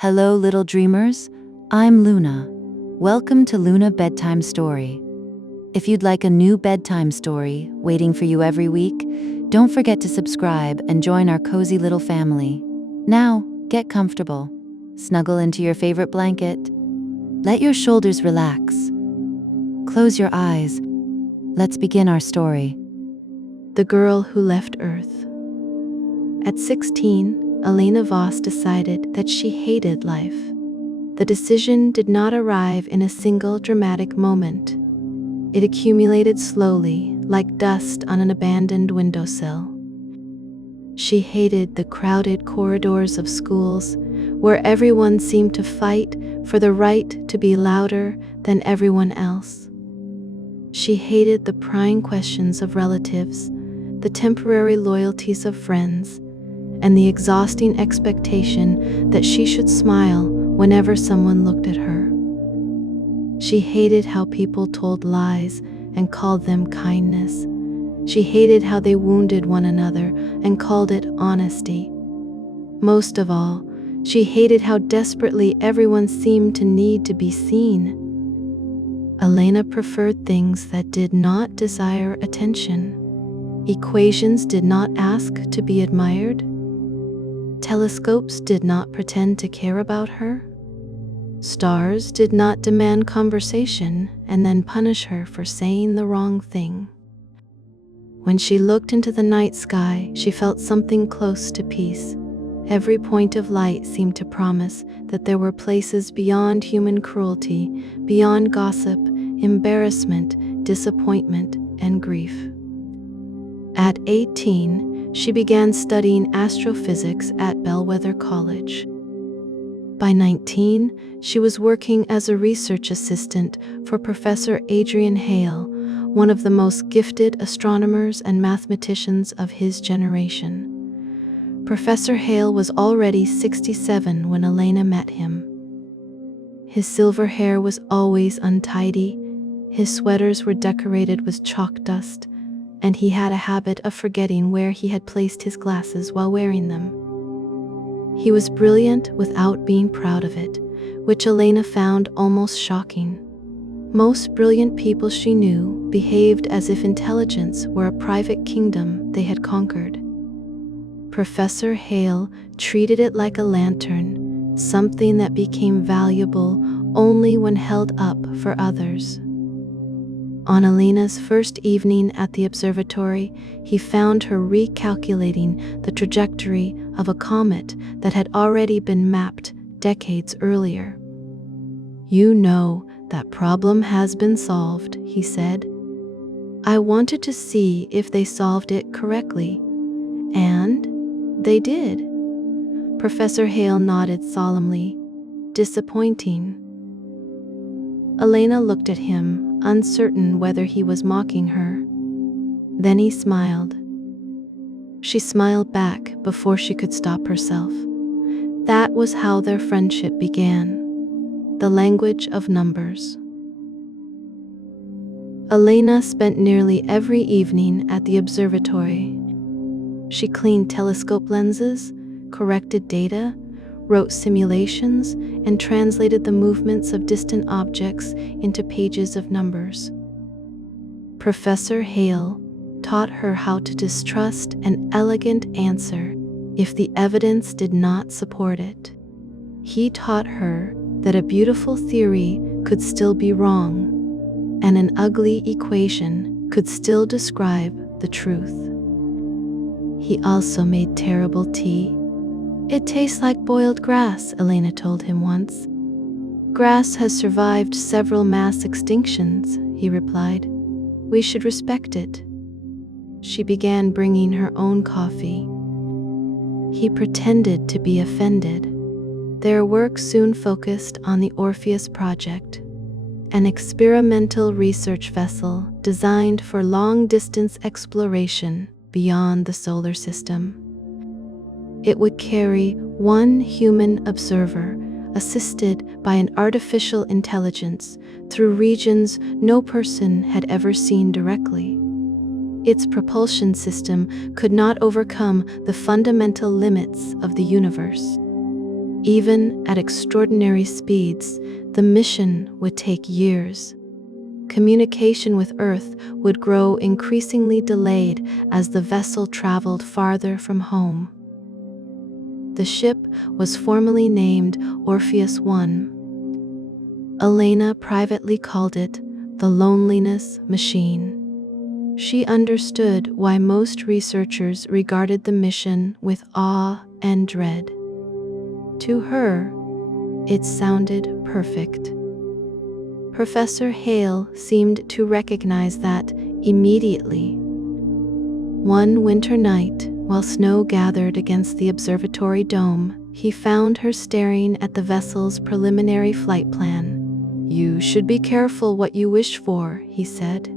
Hello, little dreamers. I'm Luna. Welcome to Luna Bedtime Story. If you'd like a new bedtime story waiting for you every week, don't forget to subscribe and join our cozy little family. Now, get comfortable. Snuggle into your favorite blanket. Let your shoulders relax. Close your eyes. Let's begin our story. The Girl Who Left Earth. At 16, Elena Voss decided that she hated life. The decision did not arrive in a single dramatic moment. It accumulated slowly, like dust on an abandoned windowsill. She hated the crowded corridors of schools, where everyone seemed to fight for the right to be louder than everyone else. She hated the prying questions of relatives, the temporary loyalties of friends, and the exhausting expectation that she should smile whenever someone looked at her. She hated how people told lies and called them kindness. She hated how they wounded one another and called it honesty. Most of all, she hated how desperately everyone seemed to need to be seen. Elena preferred things that did not desire attention. Equations did not ask to be admired. Telescopes did not pretend to care about her. Stars did not demand conversation and then punish her for saying the wrong thing. When she looked into the night sky, she felt something close to peace. Every point of light seemed to promise that there were places beyond human cruelty, beyond gossip, embarrassment, disappointment, and grief. At 18, she began studying astrophysics at Bellwether College. By 19, she was working as a research assistant for Professor Adrian Hale, one of the most gifted astronomers and mathematicians of his generation. Professor Hale was already 67 when Elena met him. His silver hair was always untidy, his sweaters were decorated with chalk dust, and he had a habit of forgetting where he had placed his glasses while wearing them. He was brilliant without being proud of it, which Elena found almost shocking. Most brilliant people she knew behaved as if intelligence were a private kingdom they had conquered. Professor Hale treated it like a lantern, something that became valuable only when held up for others. On Elena's first evening at the observatory, he found her recalculating the trajectory of a comet that had already been mapped decades earlier. "You know, that problem has been solved," he said. "I wanted to see if they solved it correctly. And they did." Professor Hale nodded solemnly. "Disappointing." Elena looked at him, uncertain whether he was mocking her. Then he smiled. She smiled back before she could stop herself. That was how their friendship began. The language of numbers. Elena spent nearly every evening at the observatory. She cleaned telescope lenses, corrected data, wrote simulations, and translated the movements of distant objects into pages of numbers. Professor Hale taught her how to distrust an elegant answer if the evidence did not support it. He taught her that a beautiful theory could still be wrong, and an ugly equation could still describe the truth. He also made terrible tea. "It tastes like boiled grass," Elena told him once. "Grass has survived several mass extinctions," he replied. "We should respect it." She began bringing her own coffee. He pretended to be offended. Their work soon focused on the Orpheus Project, an experimental research vessel designed for long-distance exploration beyond the solar system. It would carry one human observer, assisted by an artificial intelligence, through regions no person had ever seen directly. Its propulsion system could not overcome the fundamental limits of the universe. Even at extraordinary speeds, the mission would take years. Communication with Earth would grow increasingly delayed as the vessel traveled farther from home. The ship was formally named Orpheus 1. Elena privately called it the Loneliness Machine. She understood why most researchers regarded the mission with awe and dread. To her, it sounded perfect. Professor Hale seemed to recognize that immediately. One winter night, while snow gathered against the observatory dome, he found her staring at the vessel's preliminary flight plan. "You should be careful what you wish for," he said.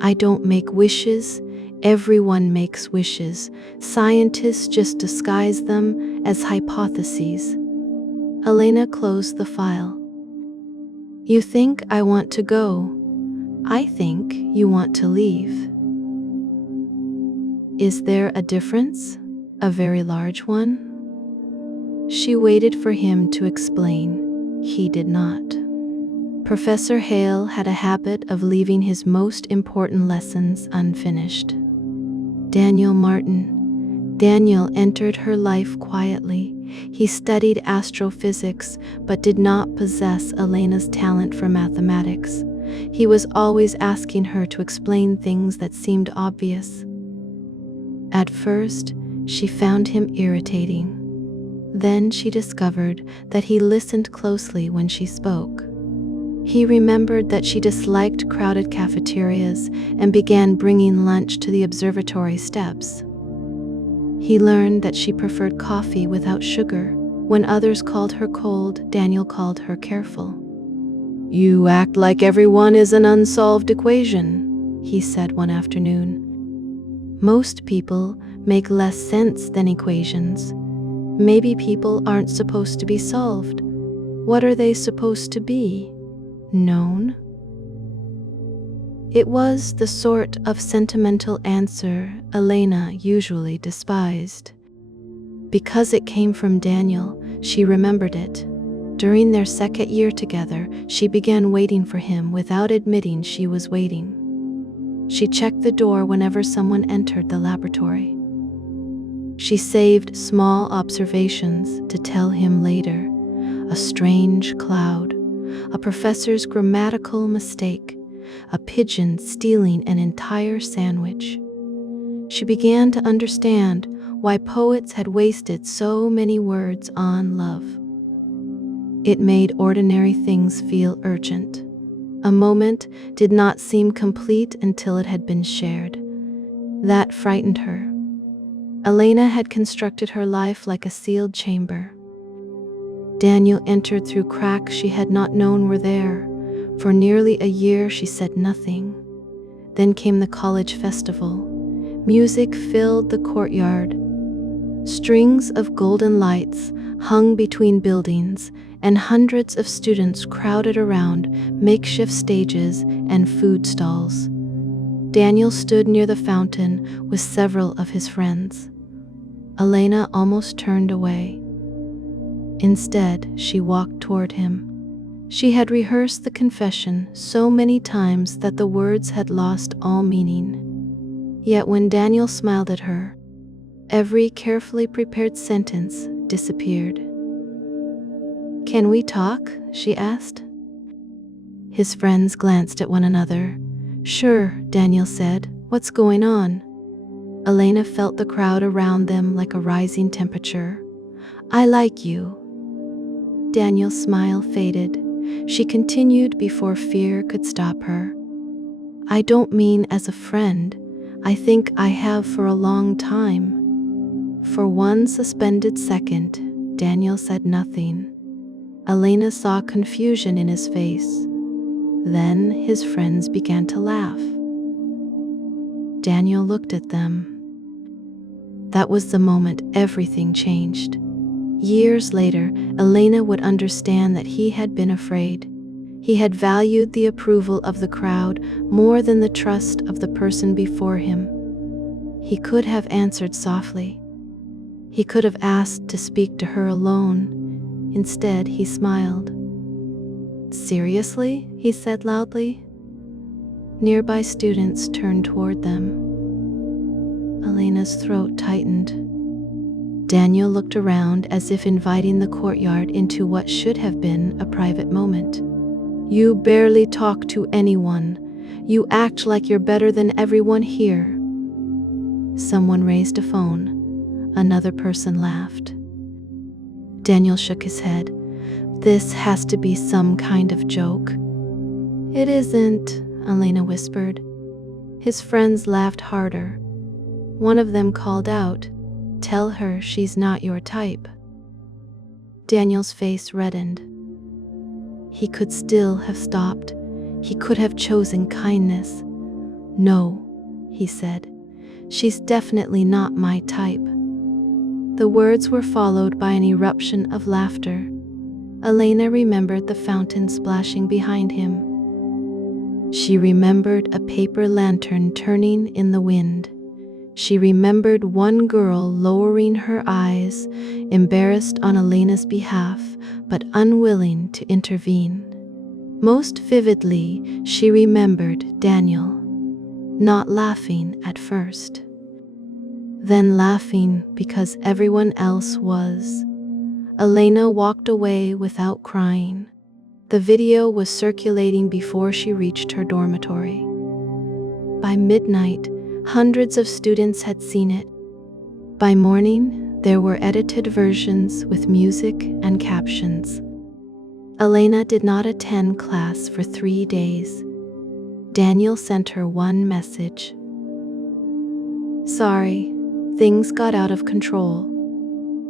"I don't make wishes. Everyone makes wishes. Scientists just disguise them as hypotheses." Elena closed the file. "You think I want to go. I think you want to leave. Is there a difference? A very large one?" She waited for him to explain. He did not. Professor Hale had a habit of leaving his most important lessons unfinished. Daniel Martin. Daniel entered her life quietly. He studied astrophysics but did not possess Elena's talent for mathematics. He was always asking her to explain things that seemed obvious. At first, she found him irritating. Then she discovered that he listened closely when she spoke. He remembered that she disliked crowded cafeterias and began bringing lunch to the observatory steps. He learned that she preferred coffee without sugar. When others called her cold, Daniel called her careful. "You act like everyone is an unsolved equation," he said one afternoon. "Most people make less sense than equations. Maybe people aren't supposed to be solved. What are they supposed to be? Known?" It was the sort of sentimental answer Elena usually despised. Because it came from Daniel, she remembered it. During their second year together, she began waiting for him without admitting she was waiting. She checked the door whenever someone entered the laboratory. She saved small observations to tell him later. A strange cloud, a professor's grammatical mistake, a pigeon stealing an entire sandwich. She began to understand why poets had wasted so many words on love. It made ordinary things feel urgent. A moment did not seem complete until it had been shared. That frightened her. Elena had constructed her life like a sealed chamber. Daniel entered through cracks she had not known were there. For nearly a year she said nothing. Then came the college festival. Music filled the courtyard. Strings of golden lights hung between buildings, and hundreds of students crowded around makeshift stages and food stalls. Daniel stood near the fountain with several of his friends. Elena almost turned away. Instead, she walked toward him. She had rehearsed the confession so many times that the words had lost all meaning. Yet when Daniel smiled at her, every carefully prepared sentence disappeared. "Can we talk?" she asked. His friends glanced at one another. "Sure," Daniel said. "What's going on?" Elena felt the crowd around them like a rising temperature. "I like you." Daniel's smile faded. She continued before fear could stop her. "I don't mean as a friend. I think I have for a long time." For one suspended second, Daniel said nothing. Elena saw confusion in his face. Then his friends began to laugh. Daniel looked at them. That was the moment everything changed. Years later, Elena would understand that he had been afraid. He had valued the approval of the crowd more than the trust of the person before him. He could have answered softly, He could have asked to speak to her alone. Instead, he smiled. "Seriously?" he said loudly. Nearby students turned toward them. Elena's throat tightened. Daniel looked around as if inviting the courtyard into what should have been a private moment. "You barely talk to anyone. You act like you're better than everyone here." Someone raised a phone. Another person laughed. Daniel shook his head. "This has to be some kind of joke." "It isn't," Elena whispered. His friends laughed harder. One of them called out, "Tell her she's not your type." Daniel's face reddened. He could still have stopped. He could have chosen kindness. "No," he said. "She's definitely not my type." The words were followed by an eruption of laughter. Elena remembered the fountain splashing behind him. She remembered a paper lantern turning in the wind. She remembered one girl lowering her eyes, embarrassed on Elena's behalf, but unwilling to intervene. Most vividly, she remembered Daniel, not laughing at first, then laughing because everyone else was. Elena walked away without crying. The video was circulating before she reached her dormitory. By midnight, hundreds of students had seen it. By morning, there were edited versions with music and captions. Elena did not attend class for 3 days. Daniel sent her one message. "Sorry, things got out of control."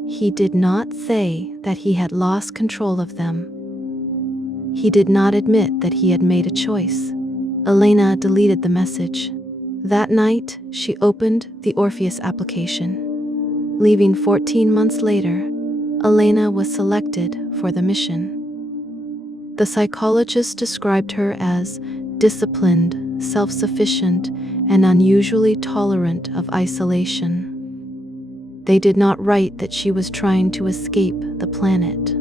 He did not say that he had lost control of them. He did not admit that he had made a choice. Elena deleted the message. That night, she opened the Orpheus application. Leaving 14 months later, Elena was selected for the mission. The psychologist described her as disciplined, self-sufficient, and unusually tolerant of isolation. They did not write that she was trying to escape the planet.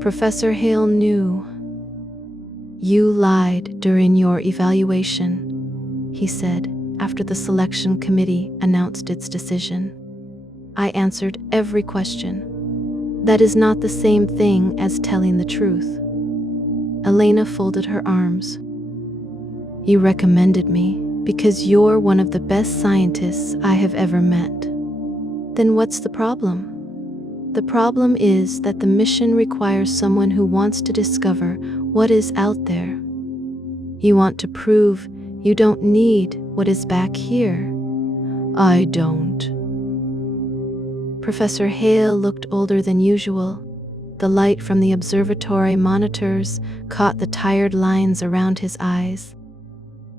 Professor Hale knew. "You lied during your evaluation," he said after the selection committee announced its decision. "I answered every question. That is not the same thing as telling the truth." Elena folded her arms. "You recommended me because you're one of the best scientists I have ever met." "Then what's the problem?" "The problem is that the mission requires someone who wants to discover what is out there. You want to prove you don't need what is back here." "I don't." Professor Hale looked older than usual. The light from the observatory monitors caught the tired lines around his eyes.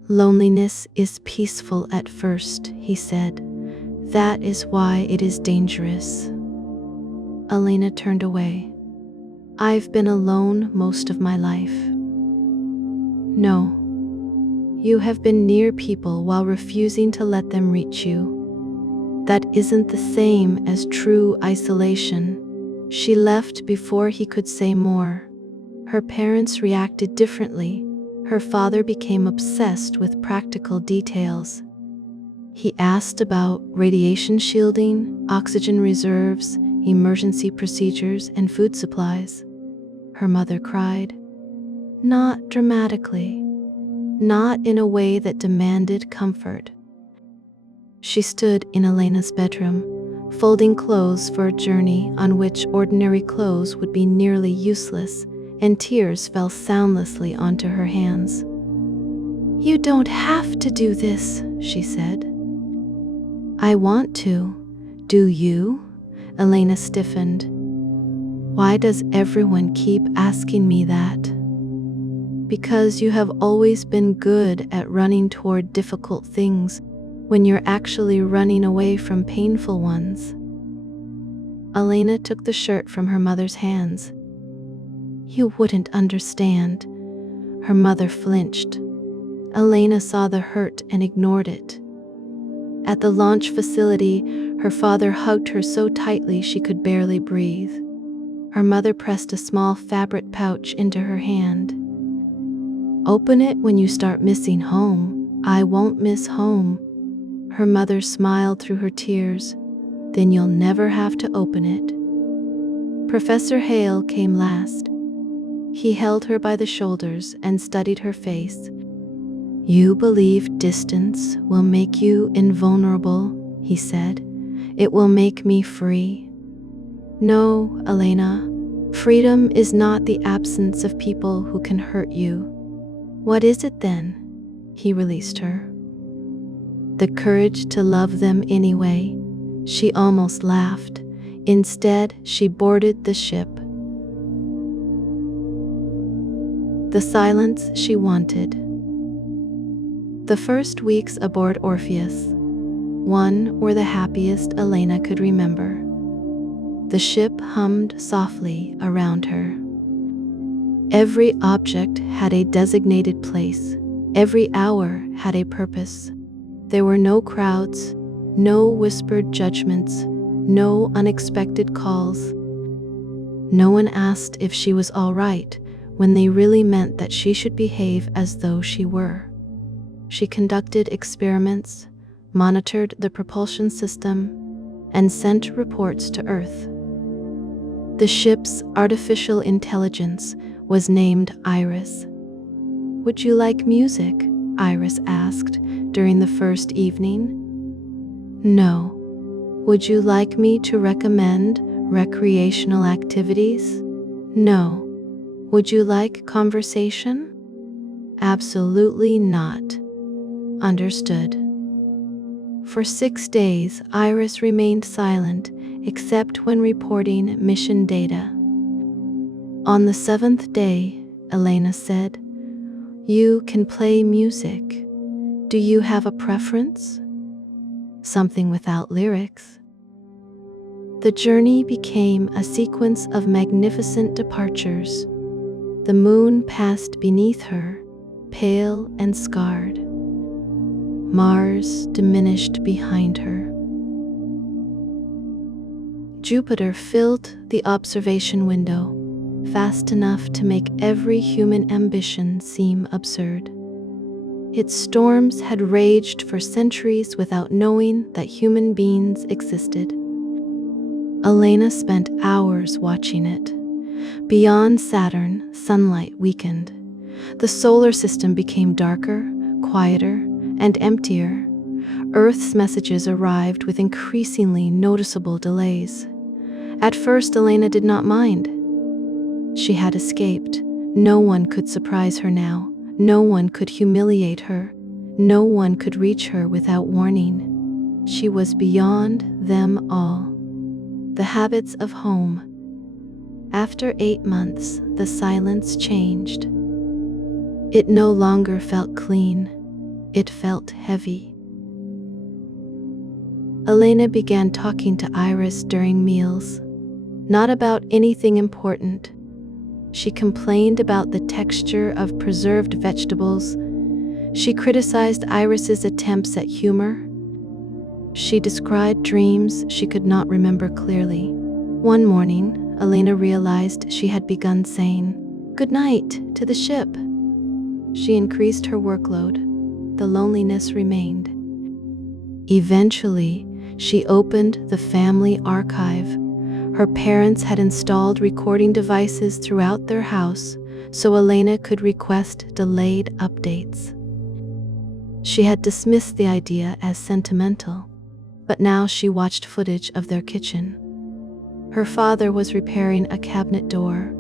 "Loneliness is peaceful at first," he said. "That is why it is dangerous." Elena turned away. "I've been alone most of my life." "No. You have been near people while refusing to let them reach you. That isn't the same as true isolation." She left before he could say more. Her parents reacted differently. Her father became obsessed with practical details. He asked about radiation shielding, oxygen reserves, emergency procedures, and food supplies. Her mother cried. Not dramatically. Not in a way that demanded comfort. She stood in Elena's bedroom, folding clothes for a journey on which ordinary clothes would be nearly useless, and tears fell soundlessly onto her hands. "You don't have to do this," she said. "I want to. Do you?" Elena stiffened. "Why does everyone keep asking me that?" "Because you have always been good at running toward difficult things when you're actually running away from painful ones." Elena took the shirt from her mother's hands. "You wouldn't understand." Her mother flinched. Elena saw the hurt and ignored it. At the launch facility, her father hugged her so tightly she could barely breathe. Her mother pressed a small fabric pouch into her hand. "Open it when you start missing home. I won't miss home." Her mother smiled through her tears. "Then you'll never have to open it." Professor Hale came last. He held her by the shoulders and studied her face. "You believe distance will make you invulnerable," he said. "It will make me free." "No, Elena. Freedom is not the absence of people who can hurt you." "What is it then?" He released her. "The courage to love them anyway." She almost laughed. Instead, she boarded the ship. The silence she wanted. The first weeks aboard Orpheus One were the happiest Elena could remember. The ship hummed softly around her. Every object had a designated place. Every hour had a purpose. There were no crowds, no whispered judgments, no unexpected calls. No one asked if she was all right when they really meant that she should behave as though she were. She conducted experiments, monitored the propulsion system, and sent reports to Earth. The ship's artificial intelligence was named Iris. "Would you like music?" Iris asked during the first evening. "No." "Would you like me to recommend recreational activities?" "No." "Would you like conversation?" "Absolutely not." "Understood." For 6 days, Iris remained silent, except when reporting mission data. On the 7th day, Elena said, "You can play music. Do you have a preference?" "Something without lyrics." The journey became a sequence of magnificent departures. The moon passed beneath her, pale and scarred. Mars diminished behind her. Jupiter filled the observation window, fast enough to make every human ambition seem absurd. Its storms had raged for centuries without knowing that human beings existed. Elena spent hours watching it. Beyond Saturn, sunlight weakened. The solar system became darker, quieter, and emptier. Earth's messages arrived with increasingly noticeable delays. At first, Elena did not mind. She had escaped. No one could surprise her now. No one could humiliate her. No one could reach her without warning. She was beyond them all. The habits of home. After 8 months, the silence changed. It no longer felt clean. It felt heavy. Elena began talking to Iris during meals. Not about anything important. She complained about the texture of preserved vegetables. She criticized Iris's attempts at humor. She described dreams she could not remember clearly. One morning, Elena realized she had begun saying, "Good night" to the ship. She increased her workload. The loneliness remained. Eventually, she opened the family archive. Her parents had installed recording devices throughout their house, so Elena could request delayed updates. She had dismissed the idea as sentimental, but now she watched footage of their kitchen. Her father was repairing a cabinet door.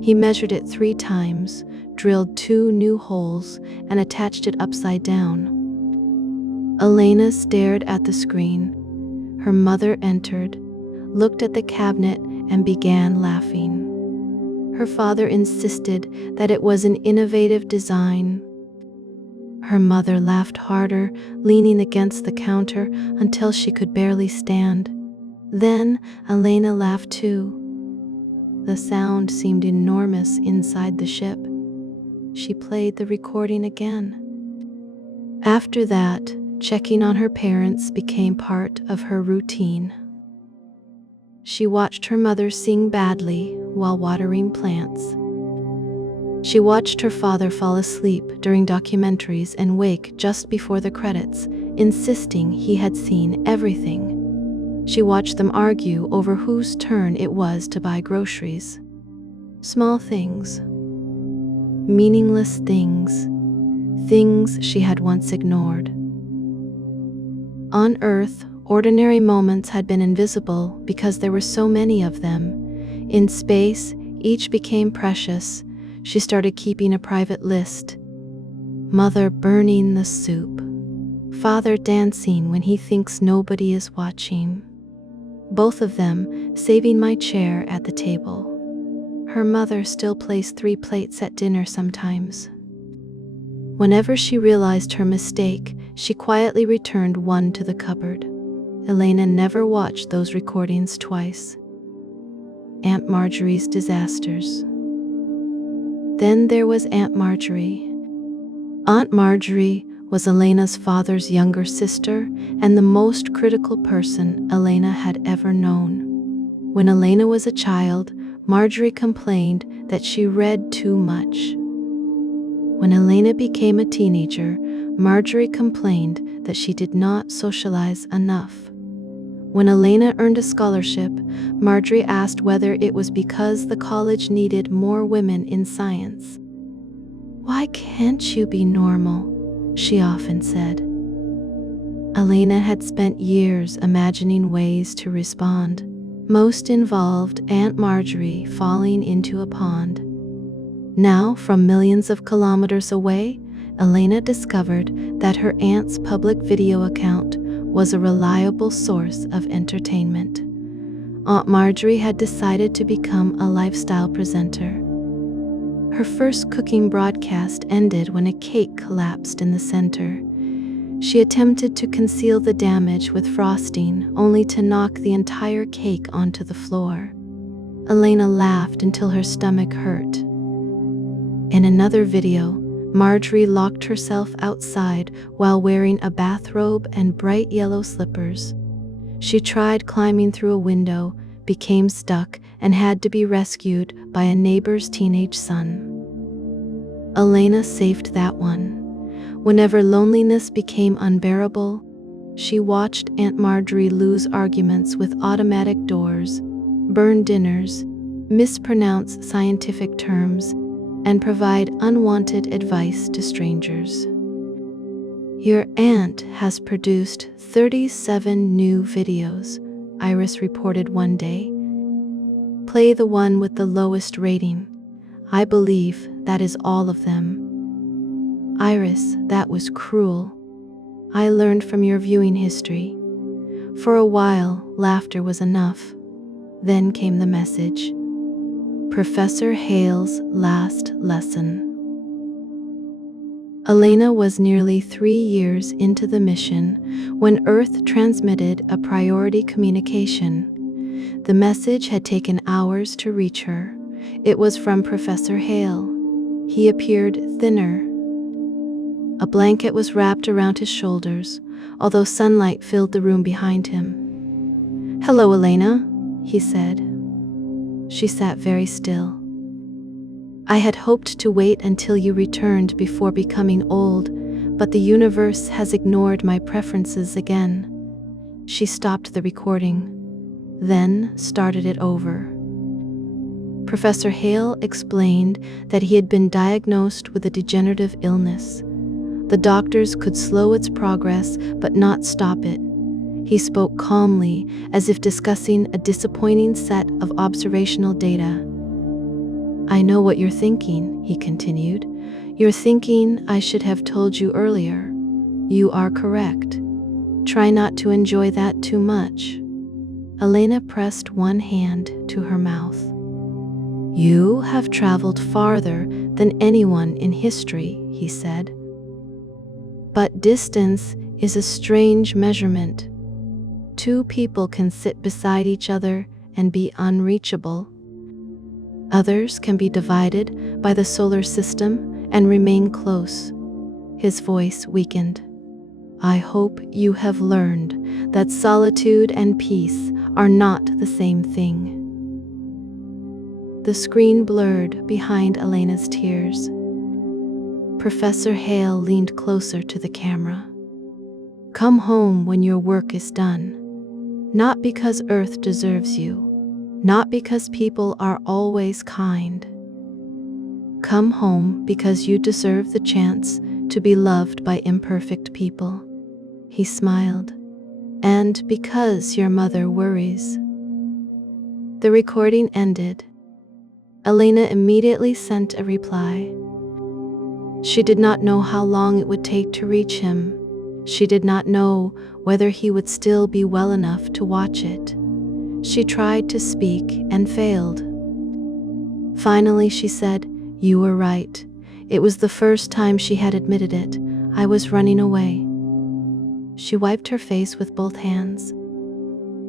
He measured it 3 times, drilled 2 new holes, and attached it upside down. Elena stared at the screen. Her mother entered, looked at the cabinet, and began laughing. Her father insisted that it was an innovative design. Her mother laughed harder, leaning against the counter until she could barely stand. Then Elena laughed too. The sound seemed enormous inside the ship. She played the recording again. After that, Checking on her parents became part of her routine. She watched her mother sing badly while watering plants. She watched her father fall asleep during documentaries and wake just before the credits, insisting he had seen everything. She watched them argue over whose turn it was to buy groceries. Small things. Meaningless things. Things she had once ignored. On Earth, ordinary moments had been invisible because there were so many of them. In space, each became precious. She started keeping a private list. Mother burning the soup. Father dancing when he thinks nobody is watching. Both of them saving my chair at the table. Her mother still placed 3 plates at dinner sometimes. Whenever she realized her mistake, she quietly returned one to the cupboard. Elena never watched those recordings twice. Aunt Marjorie's disasters. Then there was Aunt Marjorie. Aunt Marjorie was Elena's father's younger sister and the most critical person Elena had ever known. When Elena was a child, Marjorie complained that she read too much. When Elena became a teenager, Marjorie complained that she did not socialize enough. When Elena earned a scholarship, Marjorie asked whether it was because the college needed more women in science. "Why can't you be normal?" she often said. Elena had spent years imagining ways to respond. Most involved Aunt Marjorie falling into a pond. Now, from millions of kilometers away, Elena discovered that her aunt's public video account was a reliable source of entertainment. Aunt Marjorie had decided to become a lifestyle presenter. Her first cooking broadcast ended when a cake collapsed in the center. She attempted to conceal the damage with frosting, only to knock the entire cake onto the floor. Elena laughed until her stomach hurt. In another video, Marjorie locked herself outside while wearing a bathrobe and bright yellow slippers. She tried climbing through a window, became stuck, and had to be rescued by a neighbor's teenage son. Elena saved that one. Whenever loneliness became unbearable, she watched Aunt Marjorie lose arguments with automatic doors, burn dinners, mispronounce scientific terms, and provide unwanted advice to strangers. "Your aunt has produced 37 new videos," Iris reported one day. "Play the one with the lowest rating. I believe that is all of them." "Iris, that was cruel. I learned from your viewing history." For a while, laughter was enough. Then came the message. Professor Hale's last lesson. Elena was nearly 3 years into the mission when Earth transmitted a priority communication. The message had taken hours to reach her. It was from Professor Hale. He appeared thinner. A blanket was wrapped around his shoulders, although sunlight filled the room behind him. "Hello, Elena," he said. She sat very still. "I had hoped to wait until you returned before becoming old, but the universe has ignored my preferences again." She stopped the recording, then started it over. Professor Hale explained that he had been diagnosed with a degenerative illness. The doctors could slow its progress, but not stop it. He spoke calmly, as if discussing a disappointing set of observational data. "I know what you're thinking," he continued. "You're thinking I should have told you earlier. You are correct. Try not to enjoy that too much." Elena pressed one hand to her mouth. "You have traveled farther than anyone in history," he said. "But distance is a strange measurement. 2 people can sit beside each other and be unreachable. Others can be divided by the solar system and remain close." His voice weakened. I hope you have learned that solitude and peace are not the same thing. The screen blurred behind Elena's tears. Professor Hale leaned closer to the camera. Come home when your work is done. Not because Earth deserves you, not because people are always kind. Come home because you deserve the chance to be loved by imperfect people. He smiled. And because your mother worries. The recording ended. Elena immediately sent a reply. She did not know how long it would take to reach him. She did not know whether he would still be well enough to watch it. She tried to speak and failed. Finally, she said, "You were right. It was the first time she had admitted it. I was running away." She wiped her face with both hands.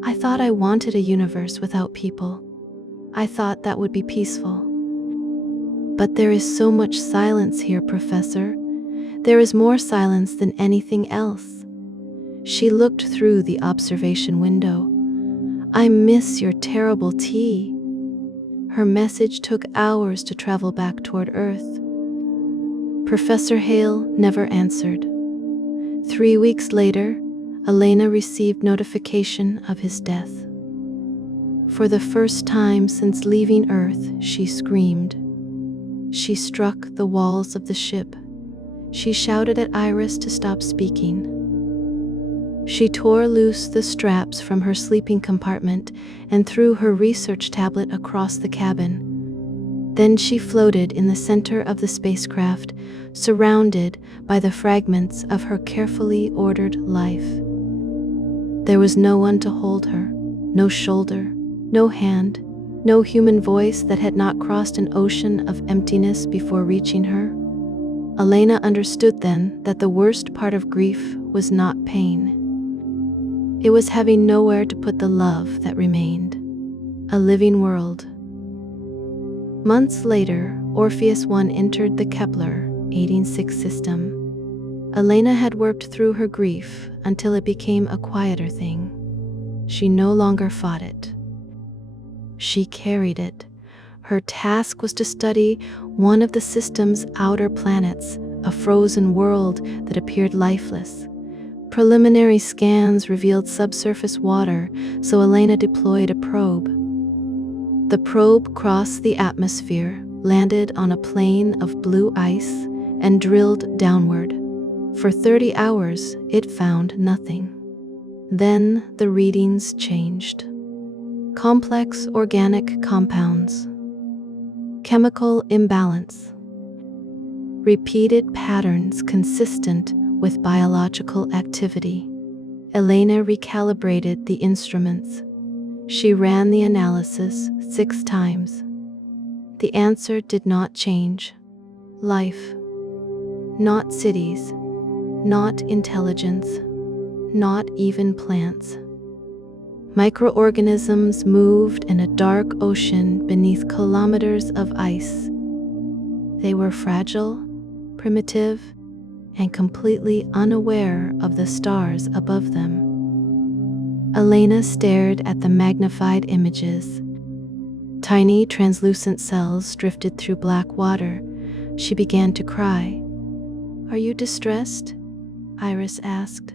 "I thought I wanted a universe without people. I thought that would be peaceful. But there is so much silence here, Professor. There is more silence than anything else." She looked through the observation window. "I miss your terrible tea." Her message took hours to travel back toward Earth. Professor Hale never answered. 3 weeks later, Elena received notification of his death. For the first time since leaving Earth, she screamed. She struck the walls of the ship. She shouted at Iris to stop speaking. She tore loose the straps from her sleeping compartment and threw her research tablet across the cabin. Then she floated in the center of the spacecraft, surrounded by the fragments of her carefully ordered life. There was no one to hold her, no shoulder, no hand, no human voice that had not crossed an ocean of emptiness before reaching her. Elena understood then that the worst part of grief was not pain. It was having nowhere to put the love that remained, a living world. Months later, Orpheus 1 entered the Kepler 186 system. Elena had worked through her grief until it became a quieter thing. She no longer fought it. She carried it. Her task was to study one of the system's outer planets, a frozen world that appeared lifeless. Preliminary scans revealed subsurface water, so Elena deployed a probe. The probe crossed the atmosphere, landed on a plain of blue ice, and drilled downward. For 30 hours, it found nothing. Then the readings changed. Complex organic compounds. Chemical imbalance. Repeated patterns consistent with biological activity. Elena recalibrated the instruments. She ran the analysis 6 times. The answer did not change. Life. Not cities. Not intelligence. Not even plants. Microorganisms moved in a dark ocean beneath kilometers of ice. They were fragile, primitive, and completely unaware of the stars above them. Elena stared at the magnified images. Tiny translucent cells drifted through black water. She began to cry. "Are you distressed?" Iris asked.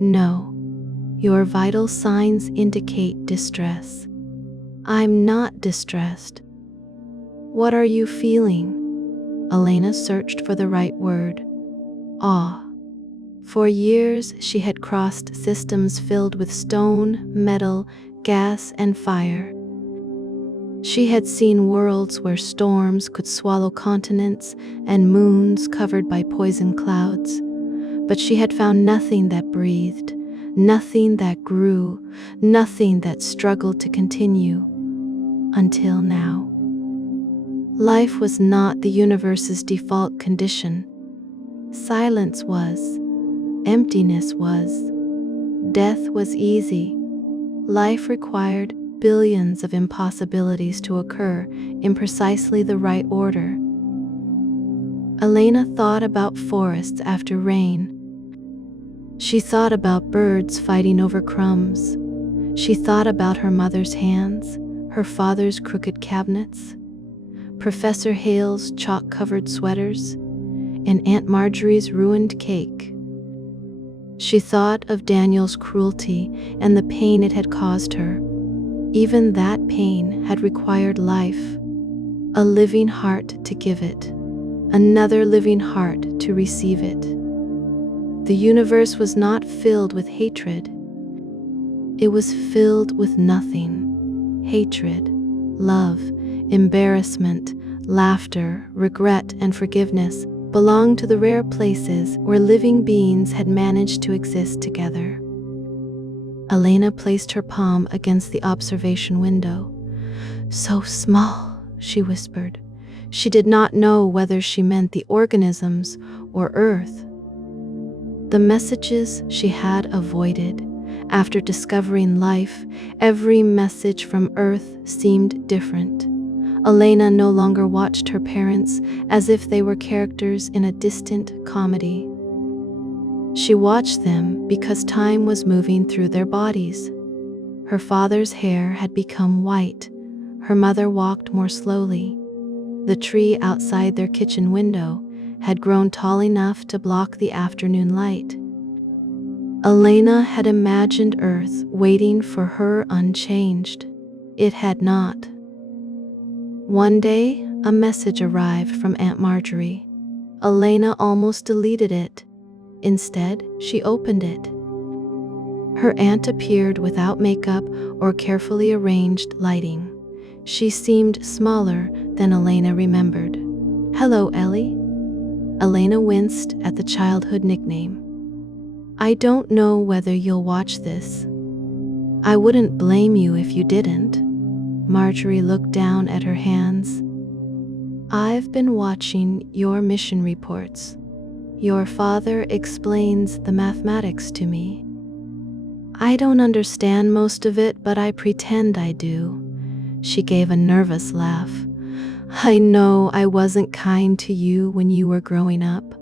"No. Your vital signs indicate distress." "I'm not distressed." "What are you feeling?" Elena searched for the right word. Awe. For years, she had crossed systems filled with stone, metal, gas, and fire. She had seen worlds where storms could swallow continents and moons covered by poison clouds. But she had found nothing that breathed, nothing that grew, nothing that struggled to continue. Until now. Life was not the universe's default condition. Silence was. Emptiness was. Death was easy. Life required billions of impossibilities to occur in precisely the right order. Elena thought about forests after rain. She thought about birds fighting over crumbs. She thought about her mother's hands, her father's crooked cabinets, Professor Hale's chalk-covered sweaters, and Aunt Marjorie's ruined cake. She thought of Daniel's cruelty and the pain it had caused her. Even that pain had required life, a living heart to give it, another living heart to receive it. The universe was not filled with hatred. It was filled with nothing. Hatred, love, embarrassment, laughter, regret, and forgiveness belonged to the rare places where living beings had managed to exist together. Elena placed her palm against the observation window. "So small," she whispered. She did not know whether she meant the organisms or Earth. The messages she had avoided. After discovering life, every message from Earth seemed different. Elena no longer watched her parents as if they were characters in a distant comedy. She watched them because time was moving through their bodies. Her father's hair had become white. Her mother walked more slowly. The tree outside their kitchen window had grown tall enough to block the afternoon light. Elena had imagined Earth waiting for her unchanged. It had not. One day, a message arrived from Aunt Marjorie. Elena almost deleted it. Instead, she opened it. Her aunt appeared without makeup or carefully arranged lighting. She seemed smaller than Elena remembered. "Hello, Ellie." Elena winced at the childhood nickname. "I don't know whether you'll watch this. I wouldn't blame you if you didn't." Marjorie looked down at her hands. "I've been watching your mission reports. Your father explains the mathematics to me. I don't understand most of it, but I pretend I do." She gave a nervous laugh. "I know I wasn't kind to you when you were growing up.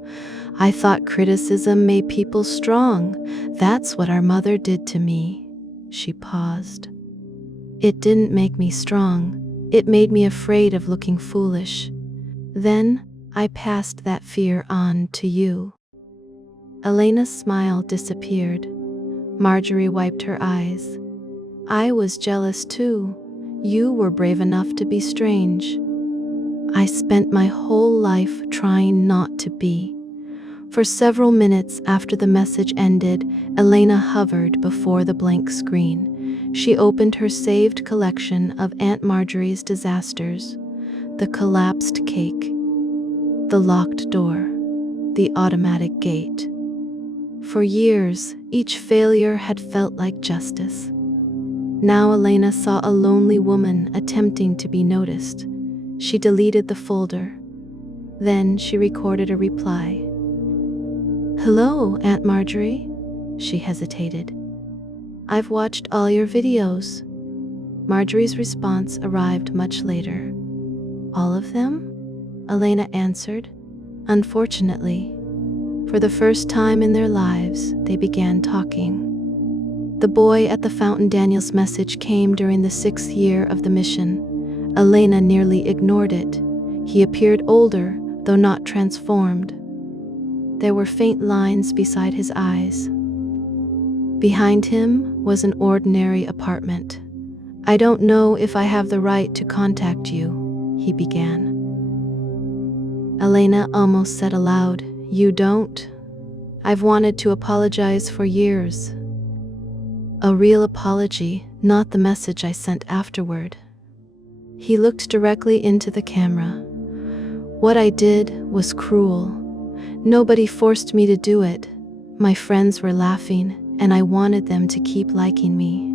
I thought criticism made people strong. That's what our mother did to me." She paused. "It didn't make me strong. It made me afraid of looking foolish. Then I passed that fear on to you." Elena's smile disappeared. Marjorie wiped her eyes. "I was jealous too. You were brave enough to be strange. I spent my whole life trying not to be." For several minutes after the message ended, Elena hovered before the blank screen. She opened her saved collection of Aunt Marjorie's disasters: the collapsed cake, the locked door, the automatic gate. For years, each failure had felt like justice. Now Elena saw a lonely woman attempting to be noticed. She deleted the folder. Then she recorded a reply. "Hello, Aunt Marjorie." She hesitated. "I've watched all your videos." Marjorie's response arrived much later. "All of them?" Elena answered. Unfortunately, for the first time in their lives, they began talking. The boy at the fountain. Daniel's message came during the 6th year of the mission. Elena nearly ignored it. He appeared older, though not transformed. There were faint lines beside his eyes. Behind him was an ordinary apartment. "I don't know if I have the right to contact you," he began. Elena almost said aloud, "You don't? I've wanted to apologize for years." A real apology, not the message I sent afterward. He looked directly into the camera. "What I did was cruel. Nobody forced me to do it. My friends were laughing, and I wanted them to keep liking me.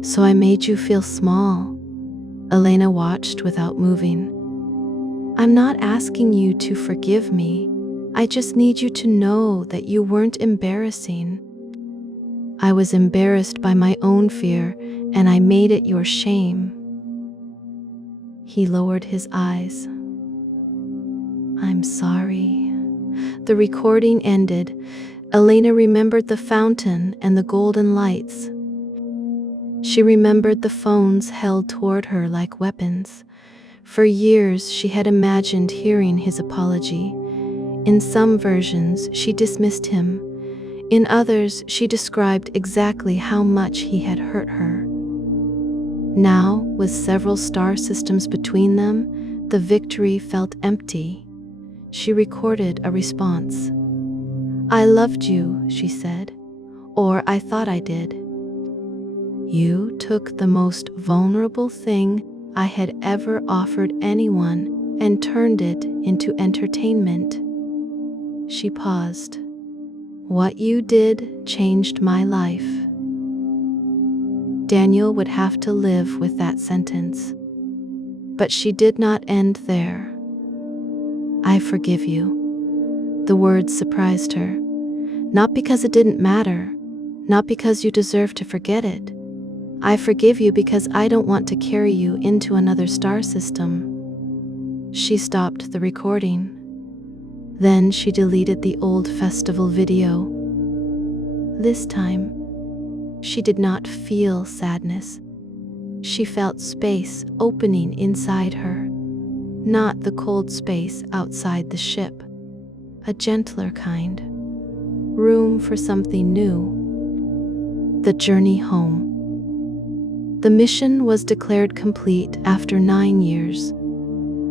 So I made you feel small." Elena watched without moving. "I'm not asking you to forgive me. I just need you to know that you weren't embarrassing. I was embarrassed by my own fear, and I made it your shame." He lowered his eyes. "I'm sorry." The recording ended. Elena remembered the fountain and the golden lights. She remembered the phones held toward her like weapons. For years, she had imagined hearing his apology. In some versions, she dismissed him. In others, she described exactly how much he had hurt her. Now, with several star systems between them, the victory felt empty. She recorded a response. "I loved you," she said, "or I thought I did. You took the most vulnerable thing I had ever offered anyone and turned it into entertainment." She paused. "What you did changed my life." Daniel would have to live with that sentence. But she did not end there. "I forgive you." The words surprised her. Not because it didn't matter, not because you deserve to forget it. "I forgive you because I don't want to carry you into another star system." She stopped the recording. Then she deleted the old festival video. This time, she did not feel sadness. She felt space opening inside her, not the cold space outside the ship, a gentler kind, room for something new. The journey home. The mission was declared complete after 9 years.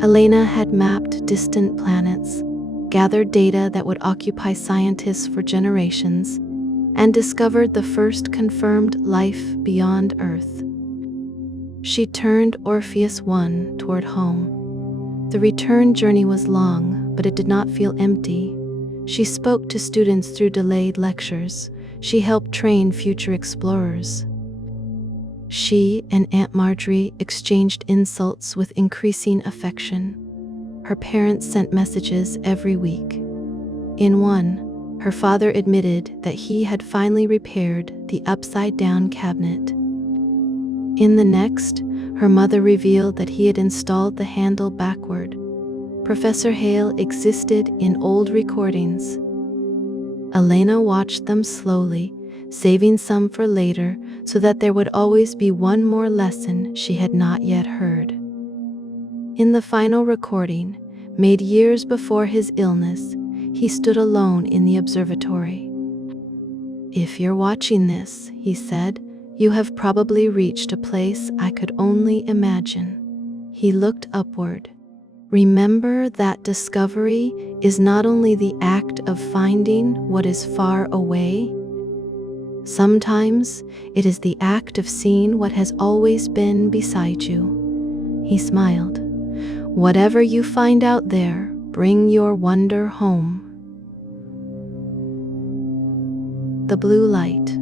Elena had mapped distant planets, gathered data that would occupy scientists for generations, and discovered the first confirmed life beyond Earth. She turned Orpheus 1 toward home. The return journey was long, but it did not feel empty. She spoke to students through delayed lectures. She helped train future explorers. She and Aunt Marjorie exchanged insults with increasing affection. Her parents sent messages every week. In one, her father admitted that he had finally repaired the upside-down cabinet. In the next, her mother revealed that he had installed the handle backward. Professor Hale existed in old recordings. Elena watched them slowly, saving some for later so that there would always be one more lesson she had not yet heard. In the final recording, made years before his illness, he stood alone in the observatory. "If you're watching this," he said, "you have probably reached a place I could only imagine." He looked upward. "Remember that discovery is not only the act of finding what is far away. Sometimes it is the act of seeing what has always been beside you." He smiled. "Whatever you find out there, bring your wonder home." The blue light.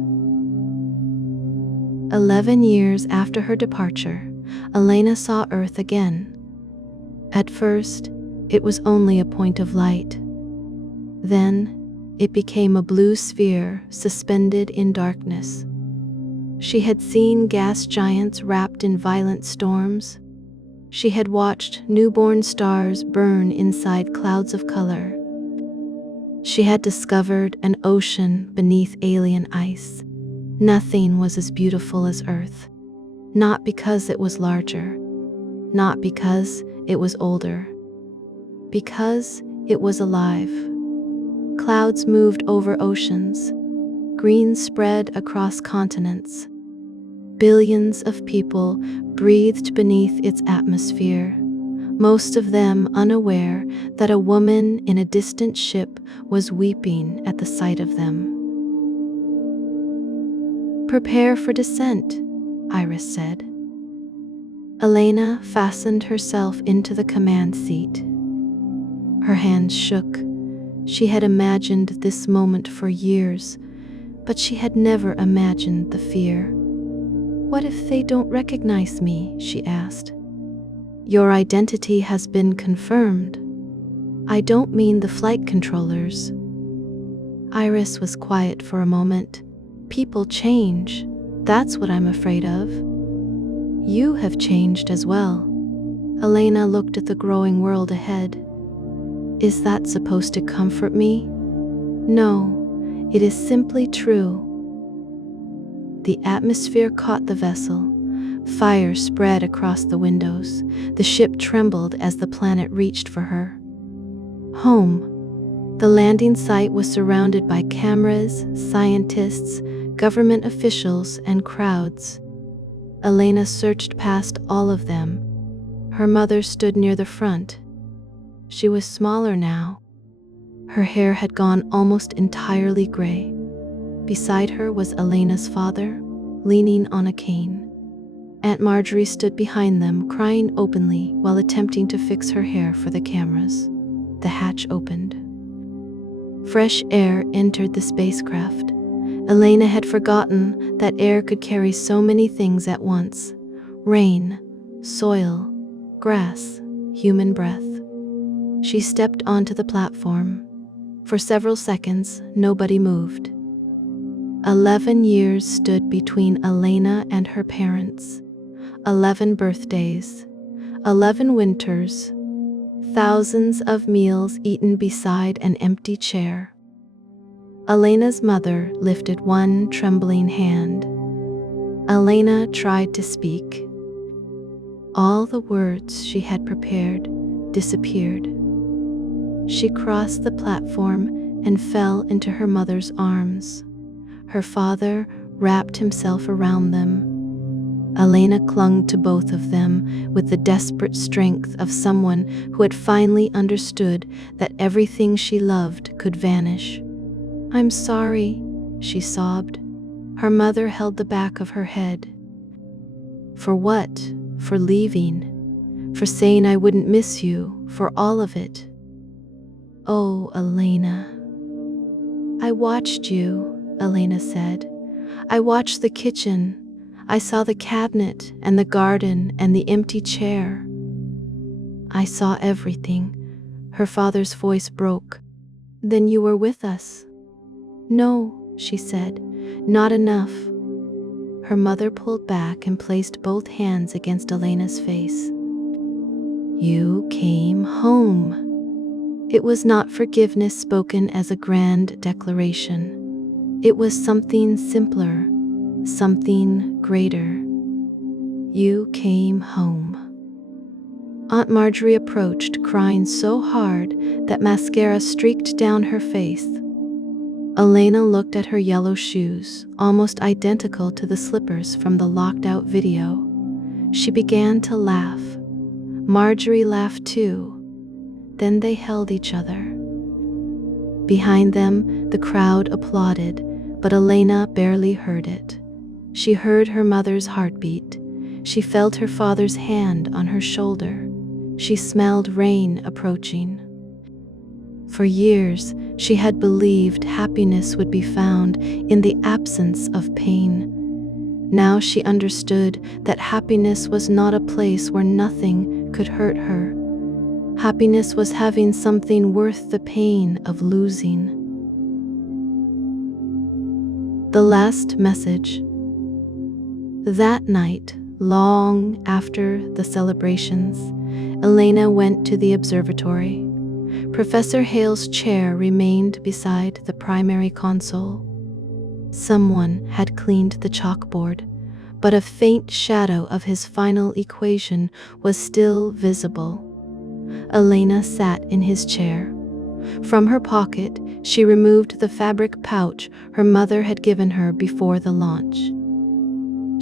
11 years after her departure, Elena saw Earth again. At first, it was only a point of light. Then, it became a blue sphere suspended in darkness. She had seen gas giants wrapped in violent storms. She had watched newborn stars burn inside clouds of color. She had discovered an ocean beneath alien ice. Nothing was as beautiful as Earth. Not because it was larger. Not because it was older. Because it was alive. Clouds moved over oceans. Green spread across continents. Billions of people breathed beneath its atmosphere, most of them unaware that a woman in a distant ship was weeping at the sight of them. "Prepare for descent," Iris said. Elena fastened herself into the command seat. Her hands shook. She had imagined this moment for years, but she had never imagined the fear. "What if they don't recognize me?" she asked. "Your identity has been confirmed. I don't mean the flight controllers." Iris was quiet for a moment. "People change. That's what I'm afraid of." "You have changed as well." Elena looked at the growing world ahead. "Is that supposed to comfort me?" "No, It is simply true. The atmosphere caught the vessel. Fire spread across the windows. The ship trembled as the planet reached for her. Home. The landing site was surrounded by cameras, scientists, government officials, and crowds. Elena searched past all of them. Her mother stood near the front. She was smaller now. Her hair had gone almost entirely gray. Beside her was Elena's father, leaning on a cane. Aunt Marjorie stood behind them, crying openly while attempting to fix her hair for the cameras. The hatch opened. Fresh air entered the spacecraft. Elena had forgotten that air could carry so many things at once: rain, soil, grass, human breath. She stepped onto the platform. For several seconds, nobody moved. 11 years stood between Elena and her parents. 11 birthdays, 11 winters, thousands of meals eaten beside an empty chair. Elena's mother lifted one trembling hand. Elena tried to speak. All the words she had prepared disappeared. She crossed the platform and fell into her mother's arms. Her father wrapped himself around them. Elena clung to both of them with the desperate strength of someone who had finally understood that everything she loved could vanish. "I'm sorry," she sobbed. Her mother held the back of her head. "For what? For leaving? For saying I wouldn't miss you? For all of it?" "Oh, Elena." "I watched you," Elena said. "I watched the kitchen. I saw the cabinet and the garden and the empty chair. I saw everything." Her father's voice broke. "Then you were with us?" "No," she said, "not enough." Her mother pulled back and placed both hands against Elena's face. "You came home." It was not forgiveness spoken as a grand declaration. It was something simpler, something greater. You came home. Aunt Marjorie approached, crying so hard that mascara streaked down her face. Elena looked at her yellow shoes, almost identical to the slippers from the locked-out video. She began to laugh. Marjorie laughed too. Then they held each other. Behind them, the crowd applauded, but Elena barely heard it. She heard her mother's heartbeat. She felt her father's hand on her shoulder. She smelled rain approaching. For years, she had believed happiness would be found in the absence of pain. Now she understood that happiness was not a place where nothing could hurt her. Happiness was having something worth the pain of losing. The last message. That night, long after the celebrations, Elena went to the observatory. Professor Hale's chair remained beside the primary console. Someone had cleaned the chalkboard, but a faint shadow of his final equation was still visible. Elena sat in his chair. From her pocket, she removed the fabric pouch her mother had given her before the launch.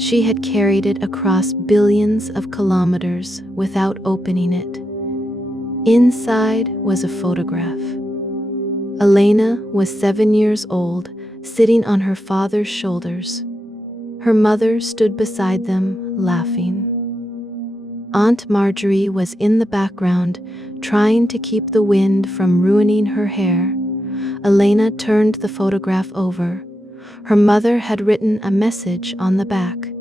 She had carried it across billions of kilometers without opening it. Inside was a photograph. Elena was 7 years old, sitting on her father's shoulders. Her mother stood beside them, laughing. Aunt Marjorie was in the background, trying to keep the wind from ruining her hair. Elena turned the photograph over. Her mother had written a message on the back.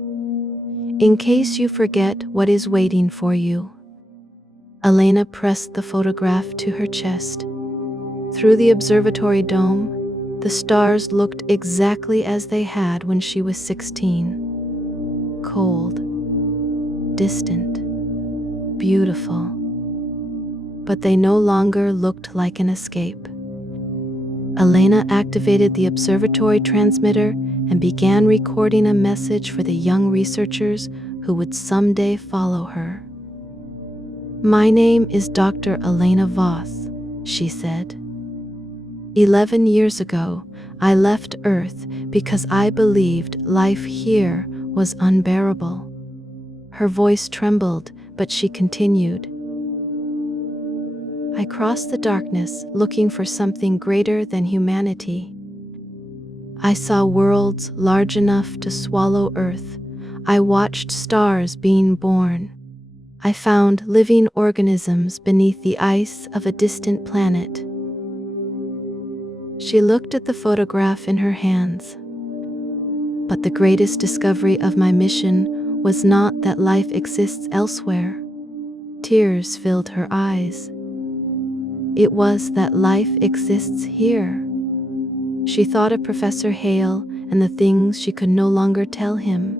"In case you forget what is waiting for you." Elena pressed the photograph to her chest. Through the observatory dome, the stars looked exactly as they had when she was 16. Cold, distant, beautiful. But they no longer looked like an escape. Elena activated the observatory transmitter and began recording a message for the young researchers who would someday follow her. "My name is Dr. Elena Voss," she said. "11 years ago, I left Earth because I believed life here was unbearable." Her voice trembled, but she continued. "I crossed the darkness looking for something greater than humanity. I saw worlds large enough to swallow Earth. I watched stars being born. I found living organisms beneath the ice of a distant planet." She looked at the photograph in her hands. "But the greatest discovery of my mission was not that life exists elsewhere." Tears filled her eyes. "It was that life exists here." She thought of Professor Hale and the things she could no longer tell him.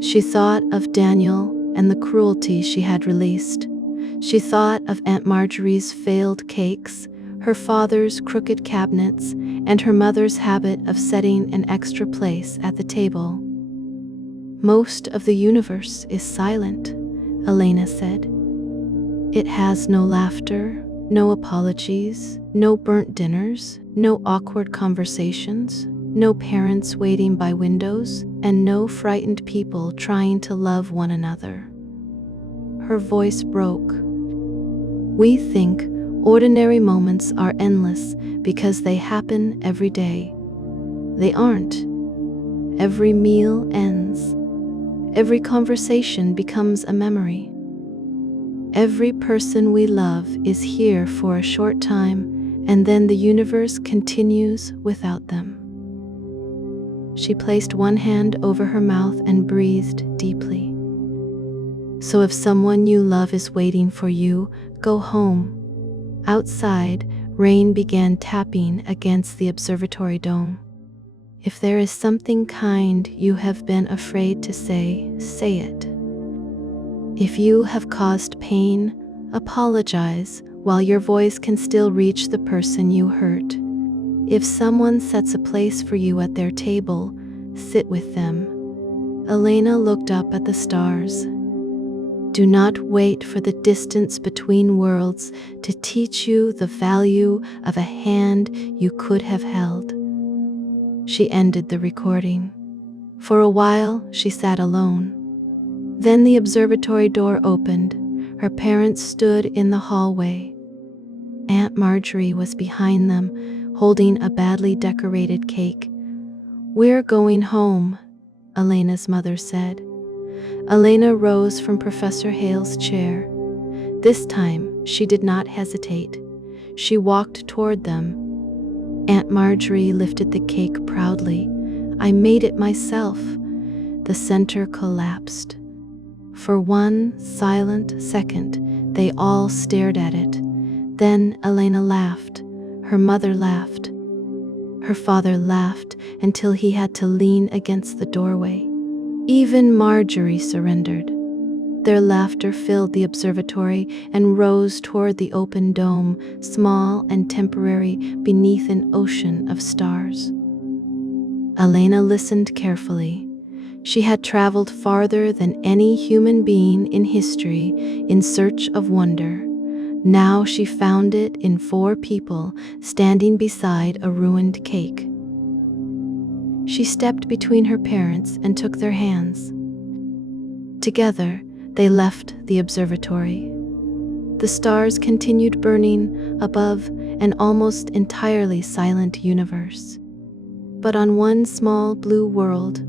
She thought of Daniel and the cruelty she had released. She thought of Aunt Marjorie's failed cakes, her father's crooked cabinets, and her mother's habit of setting an extra place at the table. "Most of the universe is silent," Elena said. "It has no laughter, no apologies, no burnt dinners, no awkward conversations, no parents waiting by windows, and no frightened people trying to love one another." Her voice broke. "We think ordinary moments are endless because they happen every day. They aren't. Every meal ends. Every conversation becomes a memory. Every person we love is here for a short time, and then the universe continues without them." She placed one hand over her mouth and breathed deeply. "So if someone you love is waiting for you, go home." Outside, rain began tapping against the observatory dome. "If there is something kind you have been afraid to say, say it. If you have caused pain, apologize while your voice can still reach the person you hurt. If someone sets a place for you at their table, sit with them." Elena looked up at the stars. "Do not wait for the distance between worlds to teach you the value of a hand you could have held." She ended the recording. For a while, she sat alone. Then the observatory door opened. Her parents stood in the hallway. Aunt Marjorie was behind them, holding a badly decorated cake. "We're going home," Elena's mother said. Elena rose from Professor Hale's chair. This time, she did not hesitate. She walked toward them. Aunt Marjorie lifted the cake proudly. "I made it myself." The center collapsed. For one silent second, they all stared at it. Then Elena laughed. Her mother laughed. Her father laughed until he had to lean against the doorway. Even Marjorie surrendered. Their laughter filled the observatory and rose toward the open dome, small and temporary beneath an ocean of stars. Elena listened carefully. She had traveled farther than any human being in history in search of wonder. Now she found it in 4 people standing beside a ruined cake. She stepped between her parents and took their hands. Together, they left the observatory. The stars continued burning above an almost entirely silent universe. But on one small blue world,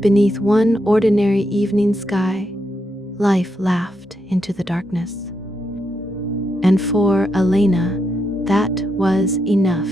beneath one ordinary evening sky, life laughed into the darkness. And for Elena, that was enough.